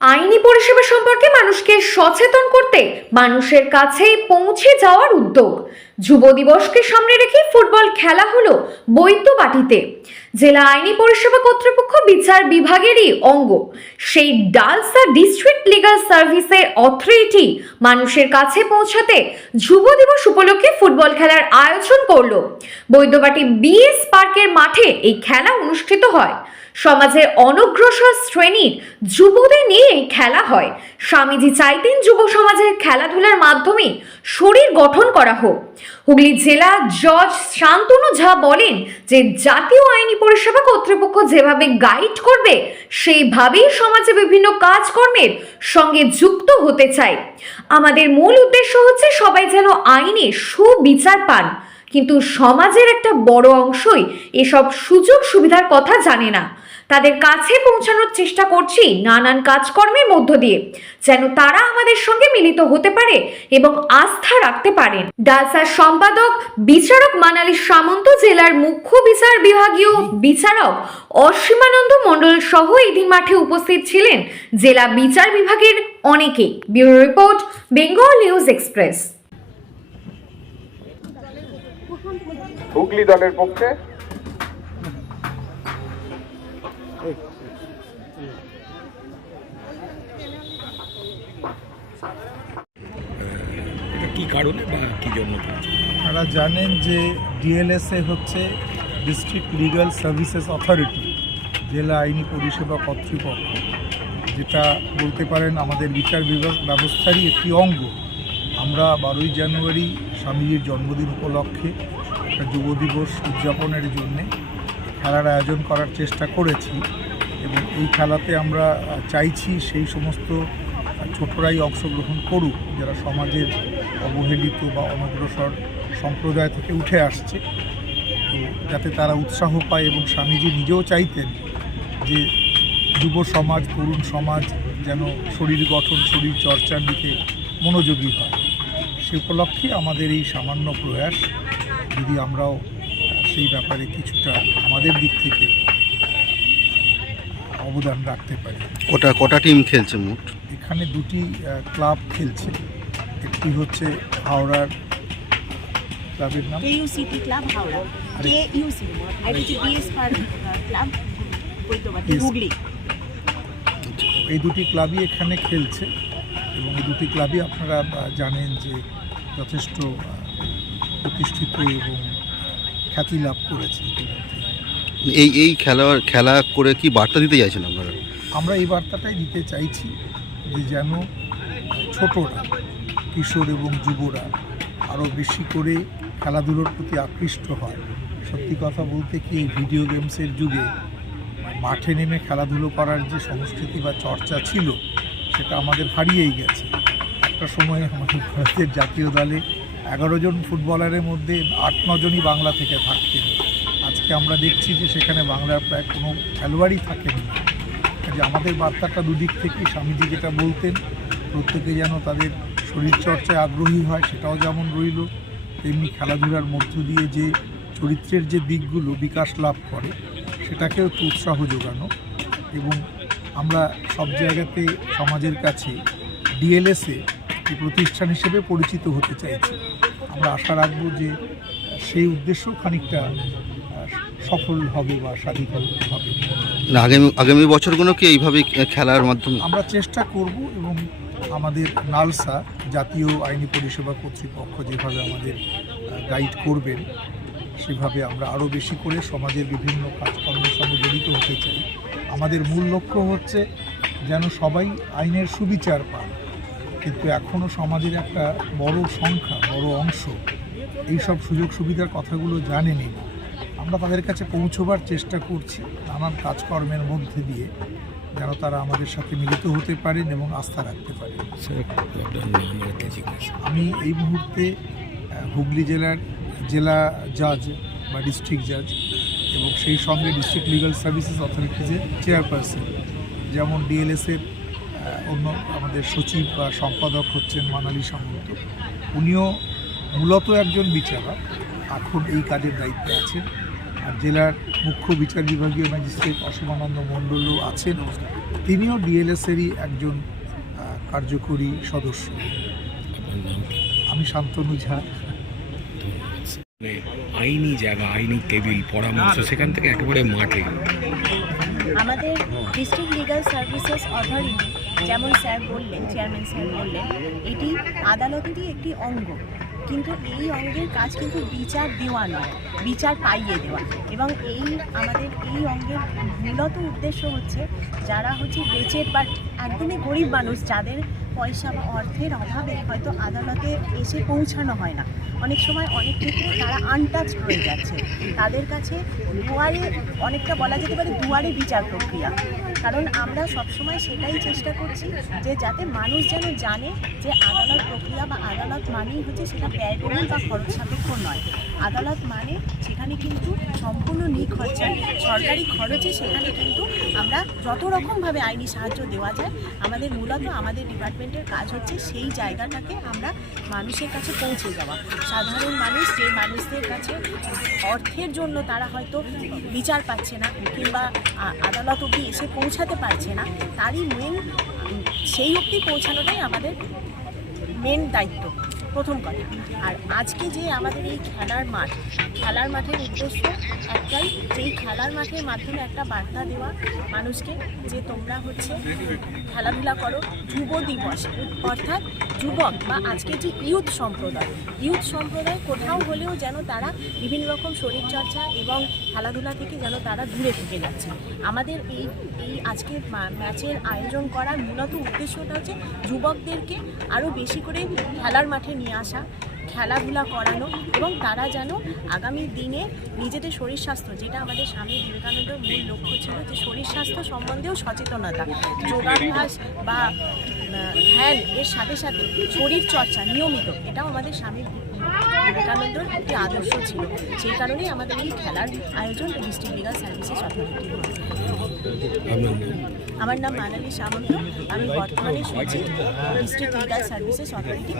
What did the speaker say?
আইনি পরিষেবা সম্পর্কে মানুষকে সচেতন করতে মানুষের কাছে পৌঁছে যাওয়ার উদ্যোগ। যুব দিবসকে সামনে রেখে ফুটবল খেলা হলো বৈদ্যবাটিতে। জেলা আইনি পরিষেবা কর্তৃপক্ষ বিচার বিভাগেরই অঙ্গ। সেই ডালসা ডিস্ট্রিক্ট লিগাল সার্ভিসের অথরিটি মানুষের কাছে পৌঁছাতে যুব দিবস উপলক্ষে ফুটবল খেলার আয়োজন করল। বৈদ্যবাটি বিএস পার্কের মাঠে এই খেলা অনুষ্ঠিত হয়। সমাজের অনগ্রসর শ্রেণির যুবদের নিয়ে খেলা হয়। স্বামীজি চাইতেন যুব সমাজের খেলাধুলার মাধ্যমে শরীর গঠন করা হোক। হুগলি জেলা জজ শান্তনু ঝা বলেন যে, জাতীয় আইনি পরিষেবা কর্তৃপক্ষ যেভাবে গাইড করবে, সেইভাবেই সমাজে বিভিন্ন কাজকর্মের সঙ্গে যুক্ত হতে চাই আমাদের মূল উদ্দেশ্য হচ্ছে সবাই যেন আইনে সুবিচার পান। কিন্তু সমাজের একটা বড় অংশই এসব সুযোগ সুবিধার কথা জানে না। তাদের কাছে পৌঁছানোর চেষ্টা করছি নানান কাজকর্মের মধ্য দিয়ে, যেন তারা আমাদের সঙ্গে মিলিত হতে পারে এবং আস্থা রাখতে পারেন। ডালসার সম্পাদক, বিচারক মানালি সামন্ত, জেলার মুখ্য বিচার বিভাগীয় বিচারক অসীমানন্দ মণ্ডল সহ এদিন মাঠে উপস্থিত ছিলেন জেলা বিচার বিভাগের অনেকে। Bureau report, Bengal news express. Hooghly দলের পক্ষে? এটা কি কারণে বা কি জন্য করছে? জানেন যে ডিএলএসএ হচ্ছে ডিস্ট্রিক্ট লিগাল সার্ভিসেস অথরিটি জেলা আইনি পরিষেবা কর্তৃপক্ষ যেটা বলতে পারেন আমাদের বিচার বিভাগ- ব্যবস্থারই একটি অঙ্গ। আমরা বারোই জানুয়ারি স্বামীজির জন্মদিন উপলক্ষে একটা যুব দিবস উদযাপনের জন্যে খেলার আয়োজন করার চেষ্টা করেছি এবং এই খেলাতে আমরা চাইছি সেই সমস্ত ছোটরাই অংশগ্রহণ করুক, যারা সমাজের অবহেলিত বা অনগ্রসর সম্প্রদায় থেকে উঠে আসছে। তো যাতে তারা উৎসাহ পায় এবং স্বামীজি নিজেও চাইতেন যে যুব সমাজ, তরুণ সমাজ যেন শরীর গঠন, শরীর চর্চার দিকে মনোযোগী হয়। সে উপলক্ষে আমাদের এই সামান্য প্রয়াস যদি আমরাও সেই ব্যাপারে কিছুটা আমাদের দিক থেকে অবদান রাখতে পারি। কটা কটা টিম খেলছে মোট? এখানে দুটি ক্লাব খেলছে। একটি হচ্ছে হাওড়ার ক্লাবের নাম। কেইউসিটি ক্লাব হাওড়া। কেইউসি আর হচ্ছে BS park club Baidyabati Hooghly. এই দুটি ক্লাবই এখানে খেলছে। এবং এই দুটি ক্লাবই আপনারা জানেন যে যথেষ্ট প্রতিষ্ঠিত এবং খ্যাতি লাভ করেছে এই এই খেলা খেলা করে কি বার্তা দিতে চাইছেন আপনারা? আমরা এই বার্তাটাই দিতে চাইছি যে যেন ছোটরা কিশোর এবং যুবরা আরও বেশি করে খেলাধুলোর প্রতি আকৃষ্ট হয়। সত্যি কথা বলতে কি এই ভিডিও গেমসের যুগে মাঠে নেমে খেলাধুলো করার যে সংস্কৃতি বা চর্চা ছিল সেটা আমাদের হারিয়েই গেছে। একটা সময়ে আমাদের ভারতের জাতীয় দলে এগারো জন ফুটবলারের মধ্যে আট নজনই বাংলা থেকে থাকতেন। আজকে আমরা দেখছি যে সেখানে বাংলার প্রায় কোনো খেলোয়াড়ই থাকেন না। যে আমাদের বার্তাটা দুদিক থেকেই স্বামীজি যেটা বলতেন, প্রত্যেকে যেন তাদের শরীরচর্চায় আগ্রহী হয়, সেটাও যেমন রইল, তেমনি খেলাধুলার মধ্য দিয়ে যে চরিত্রের যে দিকগুলো বিকাশ লাভ করে, সেটাকেও একটু উৎসাহ যোগানো এবং আমরা সব জায়গাতে সমাজের কাছে ডিএলএসে একটি প্রতিষ্ঠান হিসেবে পরিচিত হতে চাইছি। আমরা আশা রাখব যে সেই উদ্দেশ্যও খানিকটা সফল হবে বা সাধিত হবে। আগামী আগামী বছরগুলো কি এইভাবে খেলার মাধ্যমে? আমরা চেষ্টা করব এবং আমাদের নালসা জাতীয় আইনি পরিষেবা কর্তৃপক্ষ যেভাবে আমাদের গাইড করবেন সেভাবে আমরা আরও বেশি করে সমাজের বিভিন্ন কাজকর্মের সঙ্গে জড়িত হতে চাই। আমাদের মূল লক্ষ্য হচ্ছে যেন সবাই আইনের সুবিচার পান। কিন্তু এখনও সমাজের একটা বড় সংখ্যা বড় অংশ এইসব সুযোগ সুবিধার কথাগুলো জানেনি। না আমরা তাদের কাছে পৌঁছবার চেষ্টা করছি নানান কাজকর্মের মধ্যে দিয়ে যেন তারা আমাদের সাথে মিলিত হতে পারেন এবং আস্থা রাখতে পারেন। আমি এই মুহূর্তে হুগলি জেলার জেলা জাজ বা ডিস্ট্রিক্ট জাজ এবং সেই সঙ্গে ডিস্ট্রিক্ট লিগাল সার্ভিসেস অথরিটিজের চেয়ারপারসন যেমন ডিএলএসের অন্য আমাদের সচিব বা সম্পাদক হচ্ছেন মানালি সামন্ত। উনিও মূলত একজন বিচারক এখন এই কাজের দায়িত্বে আছেন। আর জেলার মুখ্য বিচার বিভাগীয় ম্যাজিস্ট্রেট অসীমানন্দ মণ্ডলও আছেন। তিনিও ডিএলএসেরই একজন কার্যকরী সদস্য? আমি শান্তনু ঝা। মানে আইনি জায়গা আইনি টেবিল পরামর্শ সেখান থেকে একেবারে মাঠে। আমাদের ডিস্ট্রিক্ট লিগাল সার্ভিসেস অথরিটি যেমন স্যার বললেন, চেয়ারম্যান স্যার বললেন, এটি আদালতেরই একটি অঙ্গ। কিন্তু এই অঙ্গের কাজ কিন্তু বিচার দেওয়া নয়, বিচার পাইয়ে দেওয়া। এবং এই আমাদের এই অঙ্গের মূলত উদ্দেশ্য হচ্ছে যারা হচ্ছে বেচের বা একদমই গরিব মানুষ, যাদের পয়সা বা অর্থের অভাবে হয়তো আদালতে এসে পৌঁছানো হয় না। অনেক সময় অনেক ক্ষেত্রে তারা আনটাচ হয়ে যাচ্ছে। তাদের কাছে দুয়ারে, অনেকটা বলা যেতে পারে দুয়ারে বিচার প্রক্রিয়া। কারণ আমরা সবসময় সেটাই চেষ্টা করছি যে যাতে মানুষ যেন জানে যে আদালত প্রক্রিয়া বা আদালত মানেই হচ্ছে সেটা ব্যয়বহুল বা খরচ সাপেক্ষ নয়। আদালত মানে সেখানে কিন্তু সম্পূর্ণ নিখরচায় সরকারি খরচে সেখানে কিন্তু আমরা যত রকমভাবে আইনি সাহায্য দেওয়া যায়, আমাদের মূলত আমাদের ডিপার্টমেন্টের কাজ হচ্ছে সেই জায়গাটাকে আমরা মানুষের কাছে পৌঁছে যাওয়া সাধারণ মানুষ, যে মানুষদের কাছে অর্থের জন্য তারা হয়তো বিচার পাচ্ছে না কিংবা আদালত অবধি এসে পৌঁছাতে পারছে না, তারই মেন সেই অবধি পৌঁছানোটাই আমাদের মেন দায়িত্ব। প্রথম কথা। আর আজকে যে আমাদের এই খেলার মাঠ, খেলার মাঠের উদ্দেশ্য একটাই, যে এই খেলার মাঠের মাধ্যমে একটা বার্তা দেওয়া মানুষকে যে তোমরা হচ্ছে খেলাধুলা করো, যুব দিবস, অর্থাৎ যুবক বা আজকে যে ইউথ সম্প্রদায় ইউথ সম্প্রদায় কোথাও হলেও যেন তারা বিভিন্ন রকম শরীরচর্চা এবং খেলাধুলা থেকে যেন তারা দূরে থেকে যাচ্ছে। আমাদের এই এই আজকের মা- ম্যাচের আয়োজন করার মূলত উদ্দেশ্যটা হচ্ছে যুবকদেরকে আরও বেশি করে খেলার মাঠে নিয়ে আসা, খেলাধুলা করানো এবং তারা যেন আগামী দিনে নিজেদের শরীর স্বাস্থ্য, যেটা আমাদের স্বামী বিবেকানন্দের মূল লক্ষ্য ছিল যে শরীর স্বাস্থ্য সম্বন্ধেও সচেতনতা, যোগাভ্যাস বা ধ্যান এর সাথে সাথে শরীর চর্চা নিয়মিত, এটাও আমাদের স্বামী বিবেকানন্দর একটি আদর্শ ছিল সেই কারণেই আমাদের এই খেলার আয়োজন ডিস্ট্রিক্ট লিগাল সার্ভিসেস অথরিটি আমার নাম মানালি সামন্ত আমি বর্তমানে সচিব ডিস্ট্রিক্ট লিগাল সার্ভিসেস অথরিটি